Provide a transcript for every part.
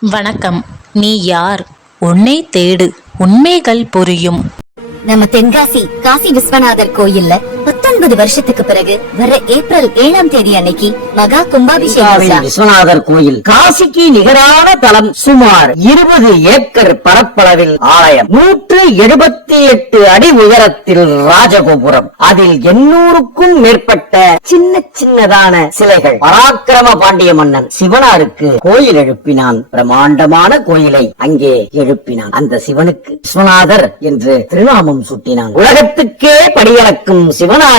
வணக்கம். நீ யார்? உன்னை தேடு. உண்மைகள் புரியும். நம்ம தென்காசி காசி விஸ்வநாதர் கோயில்ல பத்தொன்பது வருஷத்துக்கு பிறகு வர ஏப்ரல் ஏழாம் தேதி அன்னைக்கு மகா கும்பாபிஷேகம் விஸ்வநாதர் கோயில். காசிக்கு நிகரான தலம் சுமார் இருபது ஏக்கர் பரப்பளவில் ஆலயம். நூற்று எழுபத்தி எட்டு அடி உயரத்தில் ராஜகோபுரம். அதில் எண்ணூறுக்கும் மேற்பட்ட சின்ன சின்னதான சிலைகள். பராக்கிரம பாண்டிய மன்னன் சிவனாருக்கு கோயில் எழுப்பினான். பிரமாண்டமான கோயிலை அங்கே எழுப்பினான். அந்த சிவனுக்கு விஸ்வநாதர் என்று திருநாமம் சூட்டினான். உலகத்துக்கே படியளக்கும்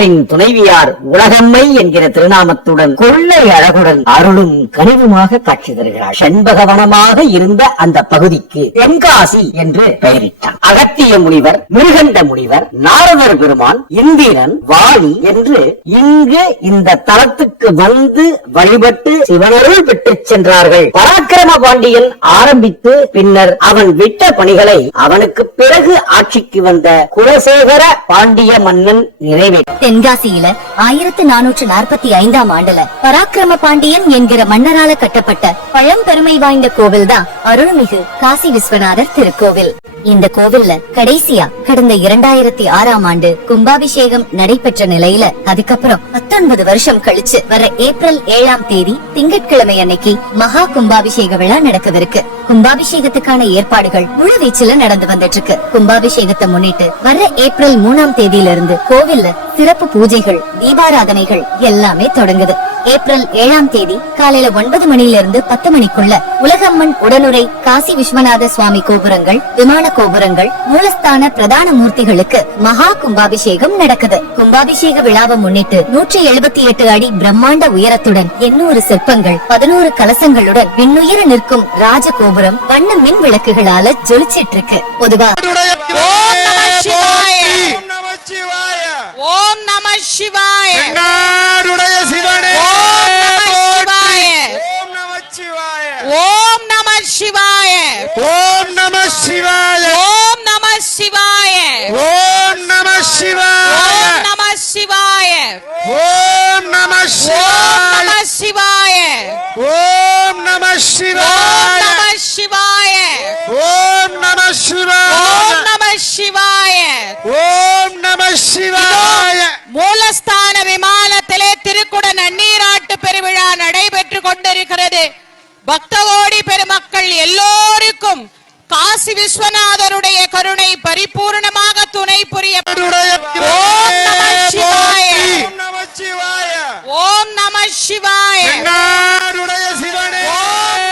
சிவனாரின் துணைவியார் உலகம்மை என்கிற திருநாமத்துடன் கொள்ளை அழகுடன் அருளும் கனிவுமாக காட்சி தருகிறார். செண்பகவனமாக இருந்த அந்த பகுதிக்கு தென்காசி என்று பெயரிட்டார் அகத்திய முனிவர் மிருகண்ட முனிவர் நாரதர் பெருமான் இந்திரன் வாணி என்று இங்கு இந்த தலத்துக்கு வந்து வழிபட்டு சிவனருள் பெற்றுச் சென்றார்கள். பராக்கிரம பாண்டியன் ஆரம்பித்து பின்னர் அவன் விட்ட பணிகளை அவனுக்கு பிறகு ஆட்சிக்கு வந்த குலசேகர பாண்டிய மன்னன் நிறைவேற்ற தென்காசியில ஆயிரத்து நானூற்று நாற்பத்தி ஐந்தாம் ஆண்டுல பராக்கிரம பாண்டியன் என்கிற மன்னரால கட்டப்பட்ட பழம்பெருமை வாய்ந்த கோவில் தான் அருள்மிகு காசி விஸ்வநாதர் திருக்கோவில். இந்த கோவில்ல கடைசியா கடந்த இரண்டாயிரத்தி ஆறாம் ஆண்டு கும்பாபிஷேகம் நடைபெற்ற நிலையில அதுக்கப்புறம் பத்தொன்பது வருஷம் கழிச்சு வர ஏப்ரல் ஏழாம் தேதி திங்கட்கிழமை அன்னைக்கு மகா கும்பாபிஷேக விழா நடக்கவிருக்கு. கும்பாபிஷேகத்துக்கான ஏற்பாடுகள் முழுவீச்சுல நடந்து வந்துட்டு இருக்கு கும்பாபிஷேகத்தை முன்னிட்டு வர ஏப்ரல் மூணாம் தேதியில இருந்து கோவில்ல சிறப்பு பூஜைகள் தீபாராதனைகள் எல்லாமே தொடங்குது. ஏப்ரல் ஏழாம் தேதி காலையில ஒன்பது மணியில இருந்து பத்து மணிக்குள்ள உலகம்மன் உடனுரை காசி விஸ்வநாத சுவாமி கோபுரங்கள் விமான கோபுரங்கள் மூலஸ்தான பிரதான மூர்த்திகளுக்கு மகா கும்பாபிஷேகம் நடக்குது. கும்பாபிஷேக விழாவை முன்னிட்டு நூற்றி எழுபத்தி எட்டு அடி பிரம்மாண்ட உயரத்துடன் எண்ணூறு சிற்பங்கள் பதினோரு கலசங்களுடன் விண்ணுயர நிற்கும் ராஜ கோபுரம் வண்ண மின் விளக்குகளால ஜொலிச்சிட்டு இருக்கு பொதுவா ஓம் நம சிவாய ஓம் நம சிவாய ஓம் நம சிவாய ஓம் நம சிவாய ஓம் நம ஓம் சிவாய நம சிவாய. ஓம் நம சிவாய. ஓம் நம சிவாய. ஓம் நம சிவாய. ஓம் ஓம் நம சிவாய. மூலஸ்தான விமானத்திலே திருக்குட நன்னீராட்டு பெருவிழா நடைபெற்றுக் கொண்டிருக்கிறது. பக்தகோடி பெருமக்கள் எல்லோருக்கும் காசி விஸ்வநாதருடைய கருணை பரிபூர்ணமாக துணை புரிய ஓம் நம சிவாய ஓம் நம சிவாய ஓம் நம சிவாய என்னாருடைய சிவனே ஓம்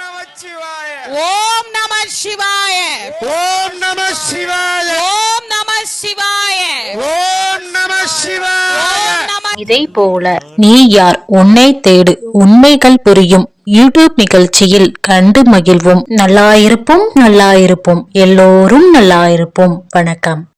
நம சிவாய ஓம் நம சிவாய. ஓம் நம சிவாய. ஓம் நம சிவாய. ஓம் நம சிவாய. இதை போல நீ யார் உன்னை தேடு. உண்மைகள் புரியும். யூடியூப் நிகழ்ச்சியில் கண்டு மகிழ்வோம். நல்லாயிருப்போம் நல்லாயிருப்போம். எல்லோரும் நல்லாயிருப்போம். வணக்கம்.